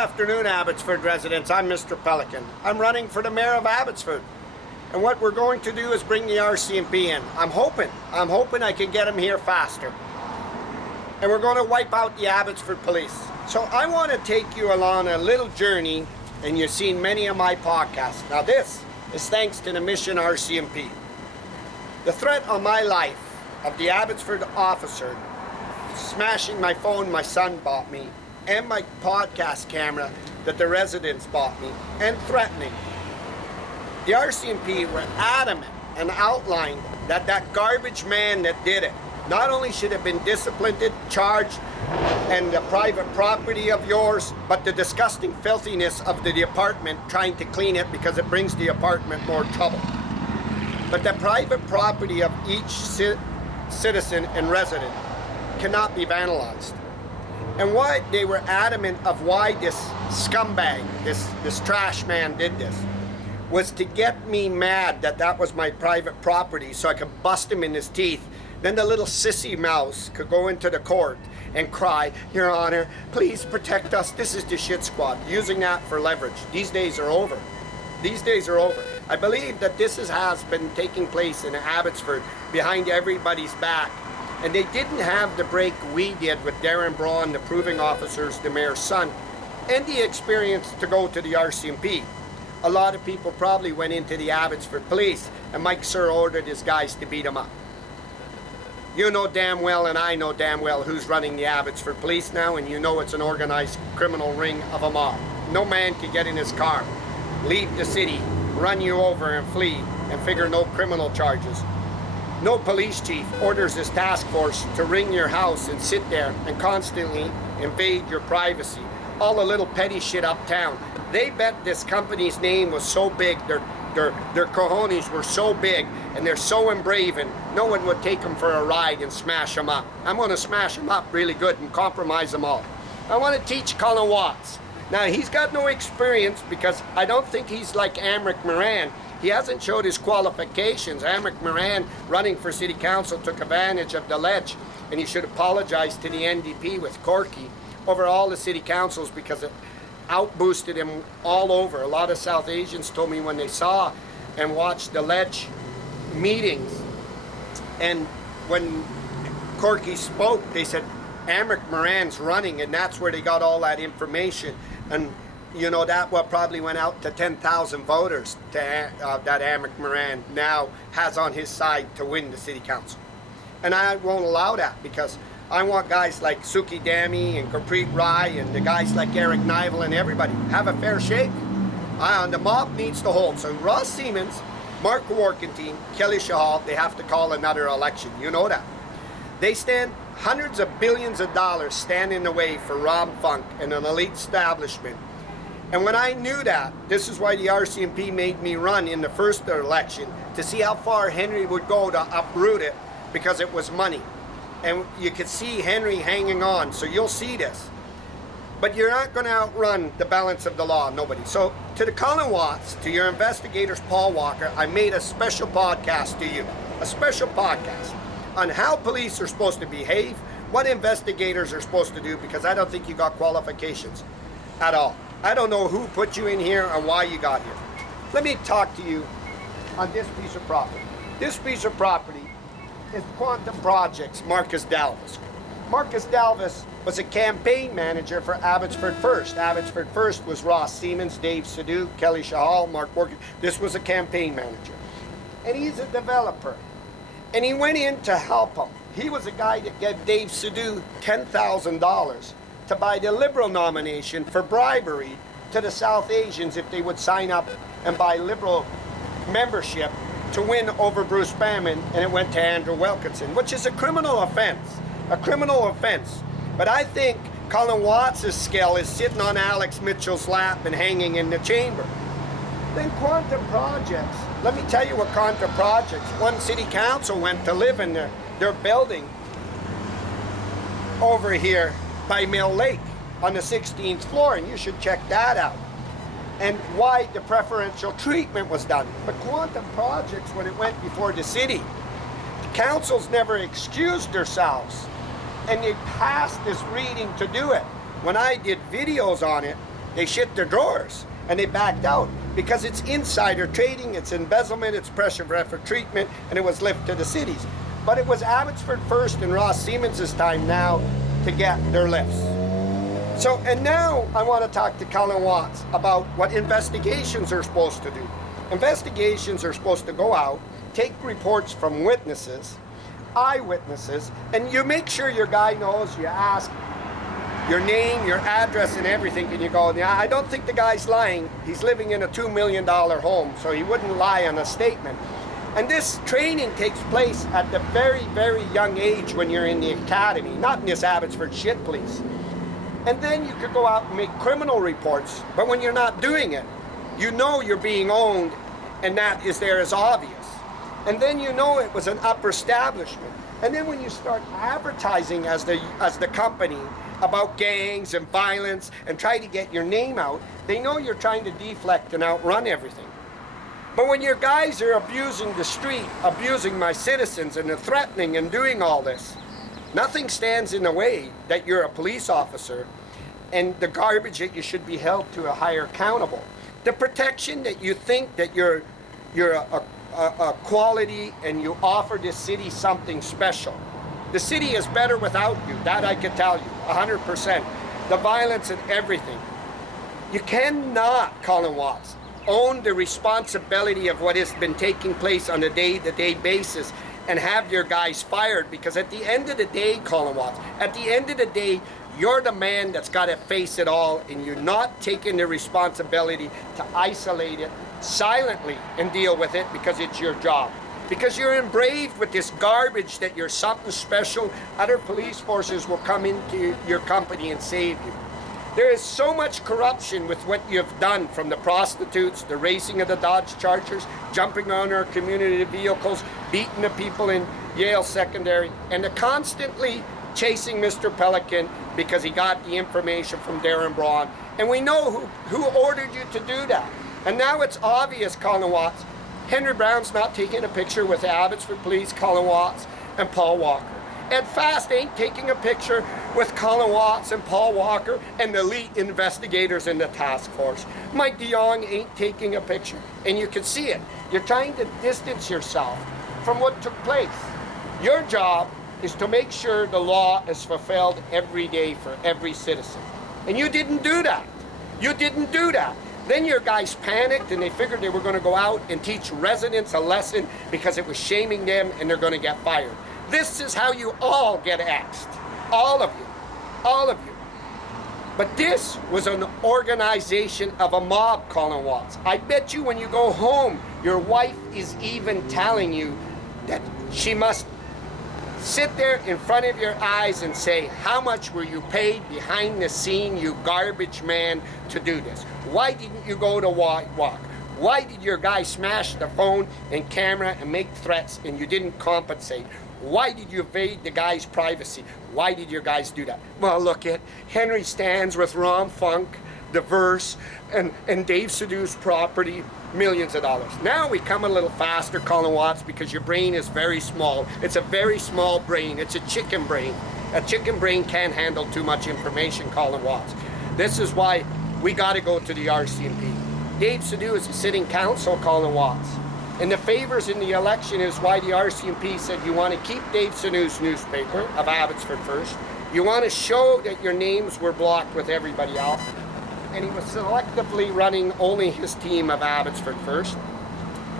afternoon, Abbotsford residents. I'm Mr. Pelican. I'm running for the mayor of Abbotsford. And what we're going to do is bring the RCMP in. I'm hoping I can get them here faster. And we're going to wipe out the Abbotsford Police. So I want to take you along a little journey, and you've seen many of my podcasts. Now this is thanks to the Mission RCMP. The threat on my life of the Abbotsford officer smashing my phone my son bought me, and my podcast camera that the residents bought me, and threatening. The RCMP were adamant and outlined that that garbage man that did it not only should have been disciplined, charged, and the private property of yours, but the disgusting filthiness of the department trying to clean it because it brings the apartment more trouble. But the private property of each citizen and resident cannot be vandalized. And why they were adamant of why this scumbag, this trash man did this, was to get me mad that that was my private property so I could bust him in his teeth. Then the little sissy mouse could go into the court and cry, "Your Honor, please protect us. This is the shit squad," using that for leverage. These days are over. These days are over. I believe that this has been taking place in Abbotsford behind everybody's back. And they didn't have the break we did with Darren Braun, the proving officers, the mayor's son, and the experience to go to the RCMP. A lot of people probably went into the Abbotsford Police, and Mike Sir ordered his guys to beat them up. You know damn well, and I know damn well, who's running the Abbotsford Police now, and you know it's an organized criminal ring of a mob. No man can get in his car, leave the city, run you over and flee, and figure no criminal charges. No police chief orders his task force to ring your house and sit there and constantly invade your privacy. All the little petty shit uptown. They bet this company's name was so big, their cojones were so big, and they're so embraven, no one would take them for a ride and smash them up. I'm going to smash them up really good and compromise them all. I want to teach Colin Watson. Now, he's got no experience because I don't think he's like Amric Moran. He hasn't showed his qualifications. Amric Moran, running for city council, took advantage of the ledge, and he should apologize to the NDP with Corky over all the city councils because it outboosted him all over. A lot of South Asians told me when they saw and watched the ledge meetings, and when Corky spoke, they said, Amric Moran's running, and that's where they got all that information. And you know, that what probably went out to 10,000 voters to, that Amric Moran now has on his side to win the city council. And I won't allow that because I want guys like Suki Dami and Gurpreet Rai and the guys like Eric Nivel and everybody have a fair shake. The mob needs to hold. So Ross Siemens, Mark Warkentine, Kelly Shahal, they have to call another election. You know that. They stand hundreds of billions of dollars stand in the way for Rob Funk and an elite establishment. And when I knew that, this is why the RCMP made me run in the first election to see how far Henry would go to uproot it because it was money. And you could see Henry hanging on, so you'll see this. But you're not going to outrun the balance of the law, nobody. So to the Colin Watts, to your investigators, Paul Walker, I made a special podcast to you. A special podcast on how police are supposed to behave, what investigators are supposed to do, because I don't think you got qualifications at all. I don't know who put you in here and why you got here. Let me talk to you on this piece of property. This piece of property is Quantum Projects, Marcus Dalvis. Marcus Dalvis was a campaign manager for Abbotsford First. Abbotsford First was Ross Siemens, Dave Sidhu, Kelly Shahal, Mark Working. This was a campaign manager. And he's a developer. And he went in to help him. He was a guy that gave Dave Sidhu $10,000 to buy the Liberal nomination for bribery to the South Asians if they would sign up and buy Liberal membership to win over Bruce Banman, and it went to Andrew Wilkinson, which is a criminal offense. A criminal offense. But I think Colin Watts' skill is sitting on Alex Mitchell's lap and hanging in the chamber. Then Quantum Projects. Let me tell you what Quantum Projects, one city council went to live in their building over here by Mill Lake on the 16th floor, and you should check that out. And why the preferential treatment was done. But Quantum Projects, when it went before the city, the councils never excused themselves, and they passed this reading to do it. When I did videos on it, they shit their drawers and they backed out because it's insider trading, it's embezzlement, it's pressure for effort treatment, and it was left to the cities. But it was Abbotsford First and Ross Siemens' time now to get their lifts. So, and now I want to talk to Colin Watson about what investigations are supposed to do. Investigations are supposed to go out, take reports from witnesses, eyewitnesses, and you make sure your guy knows, you ask your name, your address, and everything, and you go, yeah, I don't think the guy's lying. He's living in a $2 million home, so he wouldn't lie on a statement. And this training takes place at the very, very young age when you're in the academy, not in this Abbotsford shit police. And then you could go out and make criminal reports, but when you're not doing it, you know you're being owned, and that is there as obvious. And then you know it was an upper establishment. And then when you start advertising as the company about gangs and violence and try to get your name out, they know you're trying to deflect and outrun everything. But when your guys are abusing the street, abusing my citizens, and they're threatening and doing all this, nothing stands in the way that you're a police officer and the garbage that you should be held to a higher accountable. The protection that you think that you're a quality and you offer this city something special. The city is better without you, that I can tell you, 100%. The violence and everything. You cannot, Colin Watson, own the responsibility of what has been taking place on a day-to-day basis and have your guys fired, because at the end of the day, Colin Watson, at the end of the day, you're the man that's got to face it all, and you're not taking the responsibility to isolate it silently and deal with it because it's your job. Because you're embraved with this garbage that you're something special, other police forces will come into your company and save you. There is so much corruption with what you've done, from the prostitutes, the racing of the Dodge Chargers, jumping on our community vehicles, beating the people in Yale Secondary, and the constantly chasing Mr. Pelican because he got the information from Darren Braun. And we know who ordered you to do that. And now it's obvious, Colin Watson, Henry Brown's not taking a picture with the Abbotsford Police, Colin Watson, and Paul Walker. Ed Fast ain't taking a picture with Colin Watson, Paul Walker, and the elite investigators in the task force. Mike DeYoung ain't taking a picture. And you can see it. You're trying to distance yourself from what took place. Your job is to make sure the law is fulfilled every day for every citizen. And you didn't do that. You didn't do that. Then your guys panicked and they figured they were going to go out and teach residents a lesson because it was shaming them and they're going to get fired. This is how you all get axed. All of you. All of you. But this was an organization of a mob, Colin Watson. I bet you when you go home, your wife is even telling you that she must sit there in front of your eyes and say, how much were you paid behind the scene, you garbage man, to do this? Why didn't you go to walk? Why did your guy smash the phone and camera and make threats and you didn't compensate? Why did you invade the guy's privacy? Why did your guys do that? Well, look at Henry stands with Ron Funk, the Verse, and Dave Sidhu's property, millions of dollars. Now we come a little faster, Colin Watson, because your brain is very small. It's a very small brain. It's a chicken brain. A chicken brain can't handle too much information, Colin Watson. This is why we got to go to the RCMP. Dave Sidhu is a sitting council, Colin Watson. And the favors in the election is why the RCMP said you want to keep Dave Sidhu's newspaper of Abbotsford First. You want to show that your names were blocked with everybody else. And he was selectively running only his team of Abbotsford First.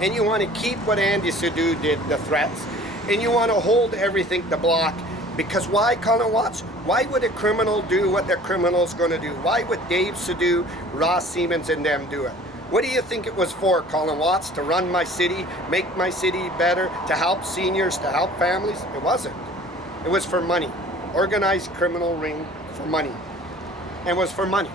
And you want to keep what Andy Sidhu did, the threats. And you want to hold everything to block. Because why, Colin Watson? Why would a criminal do what the criminal's going to do? Why would Dave Sidhu, Ross Siemens, and them do it? What do you think it was for, Colin Watson? To run my city, make my city better, to help seniors, to help families? It wasn't. It was for money. Organized criminal ring for money. And it was for money.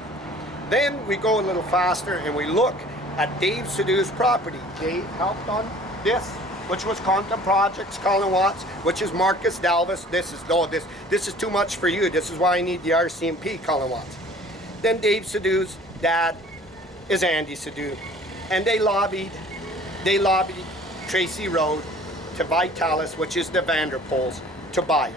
Then we go a little faster and we look at Dave Sidhu's property. Dave helped on this, which was Quantum Projects, Colin Watson, which is Marcus Dalvis. This is too much for you. This is why I need the RCMP, Colin Watson. Then Dave Sidhu's dad is Andy Sidhu. And they lobbied Tracy Road to Vitalis, which is the Vanderpoels, to buy it.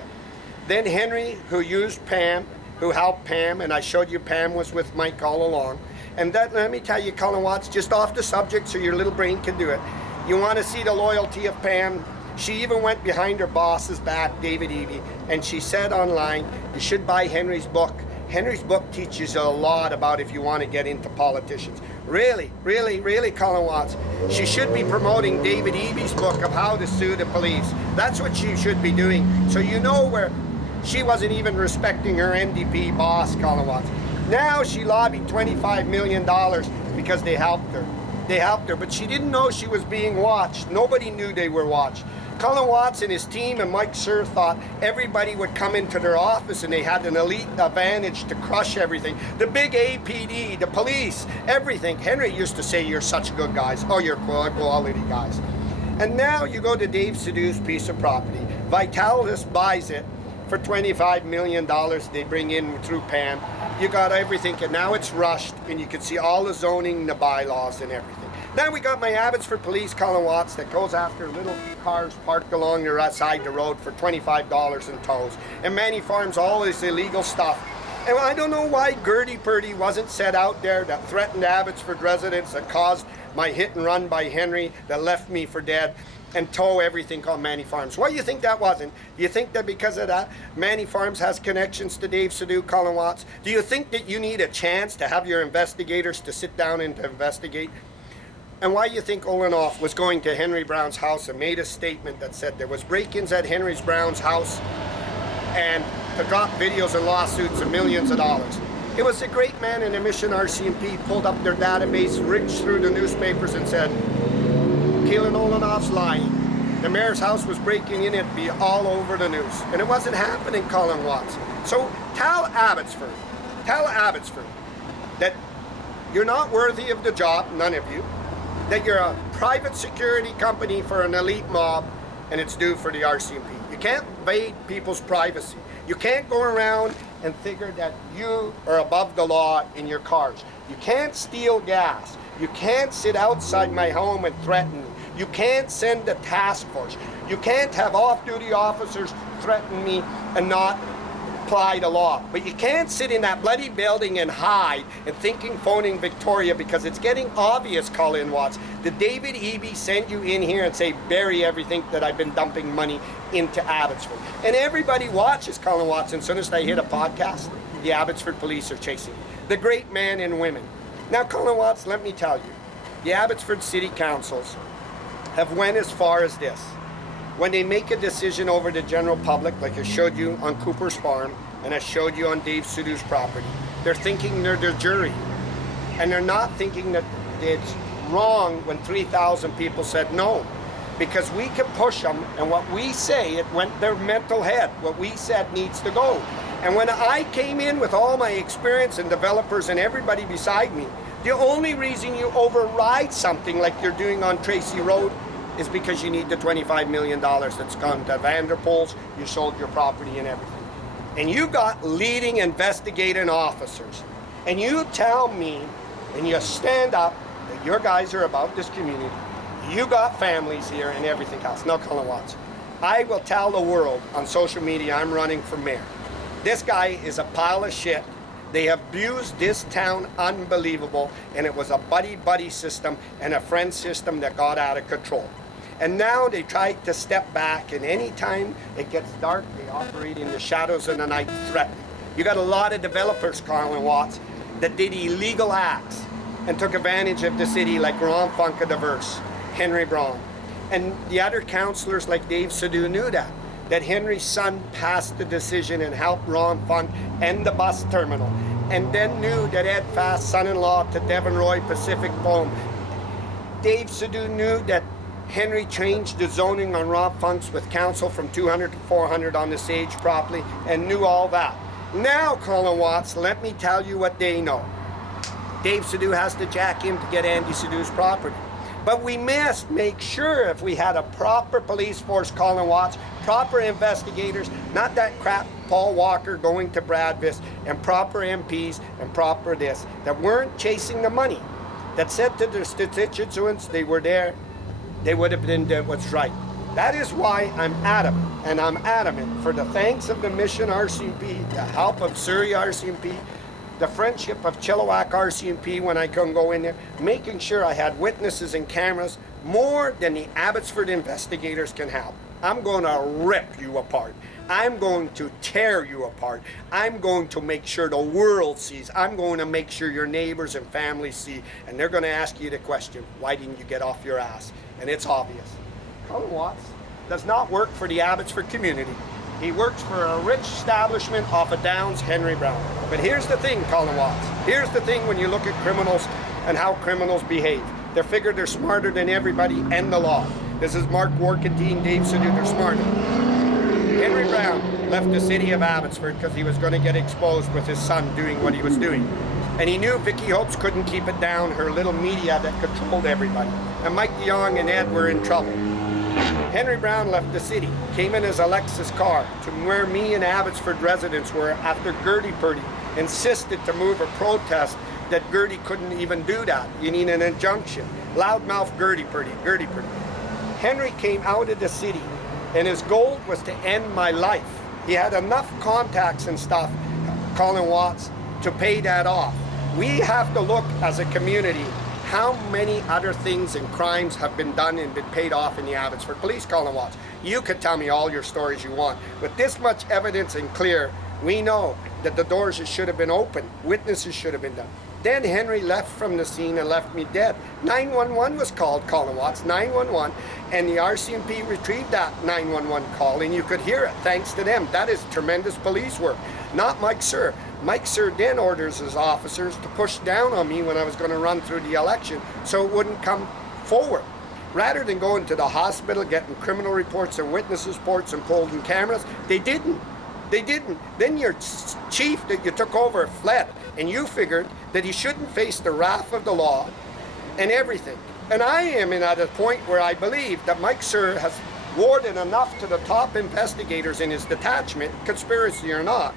Then Henry, who used Pam who helped Pam, and I showed you Pam was with Mike all along. And that, let me tell you, Colin Watson, just off the subject so your little brain can do it. You want to see the loyalty of Pam? She even went behind her boss's back, David Eby, and she said online, you should buy Henry's book. Henry's book teaches you a lot about if you want to get into politicians. Really, really, really, Colin Watson. She should be promoting David Eby's book of how to sue the police. That's what she should be doing. So you know where she wasn't even respecting her NDP boss, Colin Watson. Now she lobbied $25 million because they helped her. They helped her, but she didn't know she was being watched. Nobody knew they were watched. Colin Watson, his team, and Mike Sir thought everybody would come into their office and they had an elite advantage to crush everything. The big APD, the police, everything. Henry used to say, you're such good guys. Oh, you're quality guys. And now you go to Dave Sidhu's piece of property. Vitalis buys it for $25 million they bring in through Pam. You got everything, and now it's rushed, and you can see all the zoning, the bylaws, and everything. Then we got my Abbotsford Police, Colin Watson, that goes after little cars parked along the side of the road for $25 in tows. And Manny Farms all this illegal stuff. And I don't know why Gertie Purdy wasn't set out there that threatened Abbotsford residents, that caused my hit and run by Henry, that left me for dead, and tow everything called Manny Farms. Why do you think that wasn't? Do you think that because of that, Manny Farms has connections to Dave Sidhu, Colin Watson? Do you think that you need a chance to have your investigators to sit down and to investigate? And why do you think Olenoff was going to Henry Brown's house and made a statement that said there was break-ins at Henry Brown's house and to drop videos and lawsuits of millions of dollars? It was a great man in a mission RCMP pulled up their database, reached through the newspapers and said, Keelan Olenoff's lying. The mayor's house was breaking in, it'd be all over the news. And it wasn't happening, Colin Watson. So tell Abbotsford that you're not worthy of the job, none of you, that you're a private security company for an elite mob, and it's due for the RCMP. You can't invade people's privacy. You can't go around and figure that you are above the law in your cars. You can't steal gas. You can't sit outside my home and threaten me. You can't send a task force. You can't have off-duty officers threaten me and not apply the law. But you can't sit in that bloody building and hide and phoning Victoria, because it's getting obvious, Colin Watson, that David Eby sent you in here and say, bury everything that I've been dumping money into Abbotsford. And everybody watches, Colin Watson. As soon as they hit a podcast, the Abbotsford Police are chasing me. The great men and women. Now, Colin Watson, let me tell you, the Abbotsford City Councils have went as far as this. When they make a decision over the general public, like I showed you on Cooper's Farm, and I showed you on Dave Sidhu's property, they're thinking they're the jury. And they're not thinking that it's wrong when 3,000 people said no. Because we can push them, and what we say, it went their mental head. What we said needs to go. And when I came in with all my experience and developers and everybody beside me, the only reason you override something like you're doing on Tracy Road is because you need the $25 million that's gone to Vanderpool's, you sold your property and everything. And you got leading investigating officers. And you tell me, and you stand up, that your guys are about this community. You got families here and everything else. Now, Colin Watson, I will tell the world on social media I'm running for mayor. This guy is a pile of shit. They abused this town unbelievable, and it was a buddy-buddy system and a friend system that got out of control. And now they try to step back, and anytime it gets dark, they operate in the shadows of the night threat. You got a lot of developers, Colin Watson, that did illegal acts and took advantage of the city, like Ron Funka Diverse, Henry Braun. And the other councillors like Dave Sidhu knew that Henry's son passed the decision and helped Ron Funk end the bus terminal, and then knew that Ed Fast, son-in-law to Devon Roy Pacific Foam. Dave Sidhu knew that Henry changed the zoning on Ron Funk's with council from 200 to 400 on the Sage property, and knew all that. Now, Colin Watson, let me tell you what they know. Dave Sidhu has to jack him to get Andy Sidhu's property. But we must make sure, if we had a proper police force, Colin Watson, proper investigators, not that crap Paul Walker going to Bradvis, and proper MPs and proper this, that weren't chasing the money, that said to their constituents they were there, they would have been doing what's right. That is why I'm adamant, and I'm adamant for the thanks of the Mission RCMP, the help of Surrey RCMP, the friendship of Chilliwack RCMP when I couldn't go in there, making sure I had witnesses and cameras more than the Abbotsford investigators can help. I'm going to rip you apart. I'm going to tear you apart. I'm going to make sure the world sees. I'm going to make sure your neighbors and families see. And they're going to ask you the question, why didn't you get off your ass? And it's obvious. Colin Watson does not work for the Abbotsford community. He works for a rich establishment off of Downs, Henry Brown. But here's the thing, Colin Watson. Here's the thing when you look at criminals and how criminals behave. They figure they're smarter than everybody and the law. This is Mark Warkentine, Dave Sadu, they're smarter. Henry Brown left the city of Abbotsford because he was going to get exposed with his son doing what he was doing. And he knew Vicky Hopes couldn't keep it down, her little media that controlled everybody. And Mike DeYoung and Ed were in trouble. Henry Brown left the city, came in his Lexus car to where me and Abbotsford residents were after Gertie Purdy insisted to move a protest that Gertie couldn't even do that. You need an injunction. Loudmouth Gertie Purdy. Henry came out of the city and his goal was to end my life. He had enough contacts and stuff, Colin Watts, to pay that off. We have to look as a community how many other things and crimes have been done and been paid off in the Abbotsford Police, Colin Watts. You could tell me all your stories you want. With this much evidence and clear, we know that the doors should have been open. Witnesses should have been done. Then Henry left from the scene and left me dead. 911 was called, Colin Watts, 911, and the RCMP retrieved that 911 call, and you could hear it thanks to them. That is tremendous police work, not Mike Sir. Mike Sir then orders his officers to push down on me when I was going to run through the election so it wouldn't come forward. Rather than going to the hospital, getting criminal reports and witnesses reports and holding cameras, they didn't. Then your chief that you took over fled, and you figured that he shouldn't face the wrath of the law and everything. And I am at a point where I believe that Mike Sir has warded enough to the top investigators in his detachment, conspiracy or not.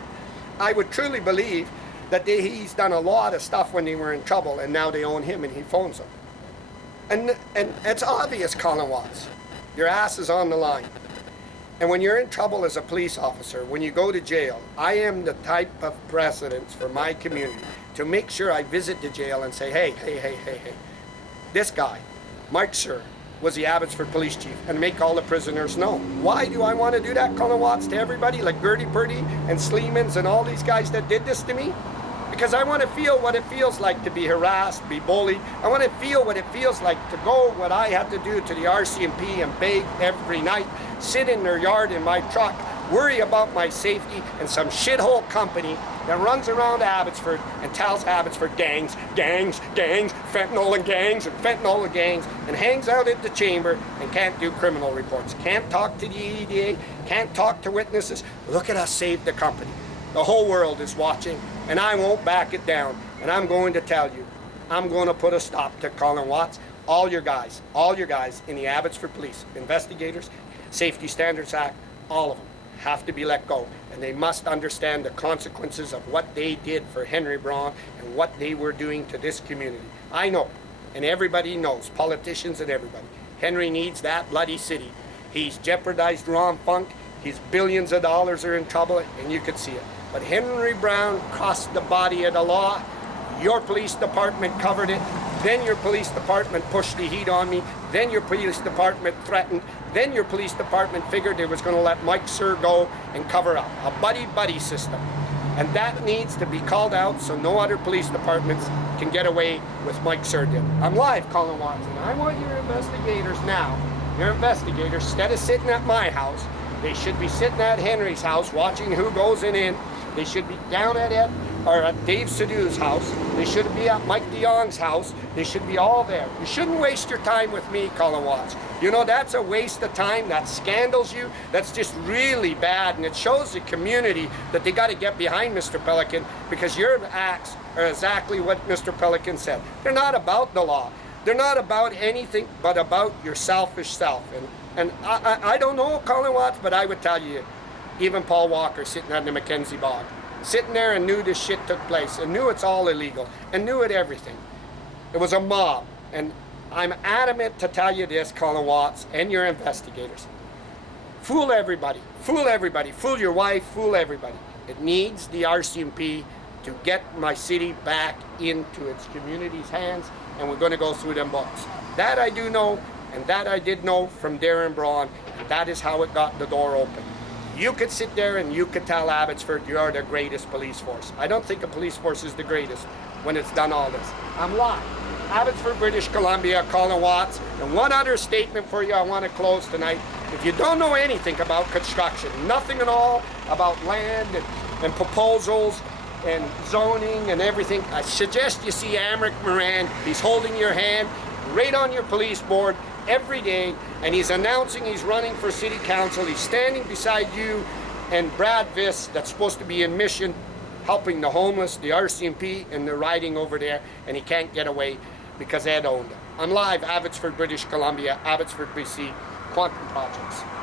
I would truly believe that he's done a lot of stuff when they were in trouble, and now they own him and he phones them. And it's obvious, Colin Watts, your ass is on the line. And when you're in trouble as a police officer, when you go to jail, I am the type of precedence for my community to make sure I visit the jail and say, hey, this guy, Mike Sir, was the Abbotsford Police Chief, and make all the prisoners know. Why do I want to do that, Colin Watts, to everybody like Gertie Purdy and Sleemans and all these guys that did this to me? Because I want to feel what it feels like to be harassed, be bullied. I want to feel what it feels like to go what I had to do to the RCMP and beg every night, sit in their yard in my truck, worry about my safety, and some shithole company that runs around Abbotsford and tells Abbotsford gangs, fentanyl and gangs, and hangs out at the chamber and can't do criminal reports, can't talk to the EDA, can't talk to witnesses. Look at us save the company. The whole world is watching, and I won't back it down. And I'm going to tell you, I'm going to put a stop to Colin Watts. All your guys in the Abbotsford Police, investigators, Safety Standards Act, all of them have to be let go. And they must understand the consequences of what they did for Henry Brown and what they were doing to this community. I know, and everybody knows, politicians and everybody, Henry needs that bloody city. He's jeopardized Ron Funk. His billions of dollars are in trouble, and you could see it. But Henry Brown crossed the body of the law. Your police department covered it. Then your police department pushed the heat on me. Then your police department threatened. Then your police department figured they was going to let Mike Sir go and cover up. A buddy-buddy system. And that needs to be called out so no other police departments can get away with Mike Sir did. I'm live, Colin Watson. I want your investigators now, instead of sitting at my house, they should be sitting at Henry's house watching who goes in. They should be down at Dave Sadu's house. They should be at Mike DeYoung's house. They should be all there. You shouldn't waste your time with me, Colin Watts. You know, that's a waste of time. That scandals you. That's just really bad. And it shows the community that they got to get behind Mr. Pelican, because your acts are exactly what Mr. Pelican said. They're not about the law. They're not about anything but about your selfish self. And I don't know, Colin Watts, but I would tell you, even Paul Walker sitting on the Mackenzie Bog, sitting there and knew this shit took place, and knew it's all illegal, and knew it everything. It was a mob. And I'm adamant to tell you this, Colin Watts, and your investigators. Fool everybody, fool everybody, fool your wife, fool everybody. It needs the RCMP to get my city back into its community's hands, and we're going to go through them books. That I do know, and that I did know from Darren Braun, and that is how it got the door open. You could sit there and you could tell Abbotsford you are the greatest police force. I don't think a police force is the greatest when it's done all this. I'm lying. Abbotsford, British Columbia, Colin Watson. And one other statement for you I want to close tonight. If you don't know anything about construction, nothing at all about land and proposals and zoning and everything, I suggest you see Amric Moran. He's holding your hand right on your police board every day, and he's announcing he's running for city council. He's standing beside you and Brad Viss, that's supposed to be in mission, helping the homeless, the RCMP, and they're riding over there, and he can't get away because Ed owned it. I'm live, Abbotsford, British Columbia, Abbotsford, BC, Quantum Projects.